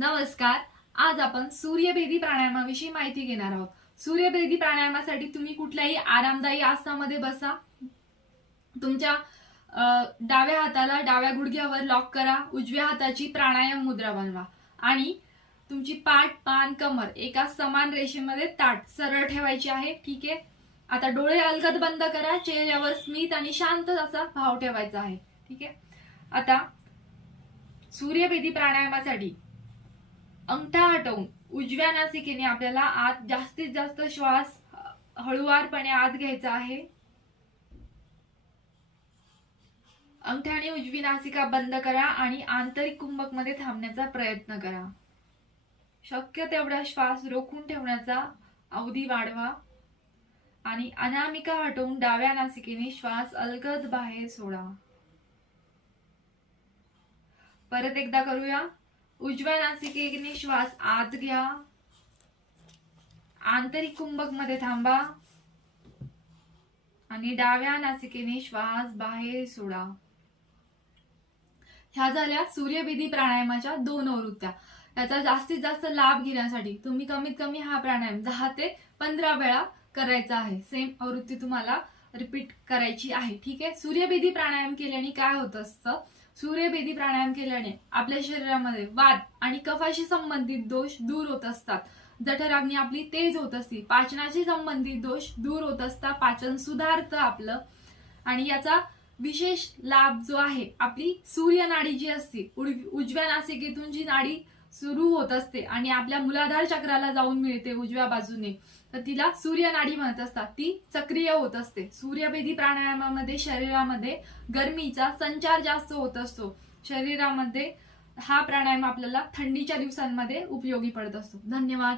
नमस्कार. आज आपण सूर्यभेदी प्राणायामाविषयी माहिती घेणार आहोत. सूर्यभेदी प्राणायामासाठी तुम्ही कुठल्याही आरामदायी आसनामध्ये बसा. तुमच्या डाव्या हाताला डाव्या गुडघ्यावर लॉक करा. उजव्या हाताची प्राणायाम मुद्रा बनवा आणि तुमची पाठ, मान, कमर एका समान रेषेमध्ये ताठ सरळ ठेवायची आहे. ठीक आहे. आता डोळे अलगद बंद करा. चेहऱ्यावर स्मित आणि शांत असा भाव ठेवायचा आहे. ठीक आहे. आता सूर्यभेदी प्राणायामासाठी अंगठा हटवून उजव्या नासिकेने आपल्याला आत जास्तीत जास्त श्वास हळुवारपणे आत घ्यायचा आहे. अंगठ्याने उजवी नासिका बंद करा आणि आंतरिक कुंभक मध्ये थांबण्याचा प्रयत्न करा. शक्य तेवढा श्वास रोखून ठेवण्याचा अवधी वाढवा आणि अनामिका हटवून डाव्या नासिकेने श्वास अलगद बाहेर सोडा. परत एकदा करूया. उजव्या नासिकेने श्वास आत घ्या. आंतरिक कुंभक मध्ये थांबा आणि डाव्या नासिकेने श्वास बाहेर सोडा. ह्या झाल्या सूर्यभेदी प्राणायामाच्या 2 आवृत्त्या. याचा जास्तीत जास्त लाभ घेण्यासाठी तुम्ही कमीत कमी हा प्राणायाम 10 ते 15 वेळा करायचा आहे. सेम आवृत्ती तुम्हाला रिपीट करायची आहे. ठीक आहे. सूर्यभेदी प्राणायाम केल्याने काय होत असतं? सूर्यभेदी प्राणायाम केल्याने आपल्या शरीरामध्ये वात आणि कफाशी संबंधित दोष दूर होत असतात. जठराग्नी आपली तेज होत असते. पाचनाशी संबंधित दोष दूर होत असतात. पाचन सुधारतं आपलं. आणि याचा विशेष लाभ जो आहे, आपली सूर्य नाडी जी असते, उजव्या नासिकेतून जी नाडी सुरू होत असते आणि आपल्या मूलाधार चक्राला जाऊन मिळते उजव्या बाजूने, तर तिला सूर्य नाडी म्हणत असतात. ती सक्रिय होत असते. सूर्यभेदी प्राणायामामध्ये शरीरामध्ये गरमीचा संचार जास्त होत असतो. शरीरामध्ये हा प्राणायाम आपल्याला थंडीच्या दिवसांमध्ये उपयोगी पडत असतो. धन्यवाद.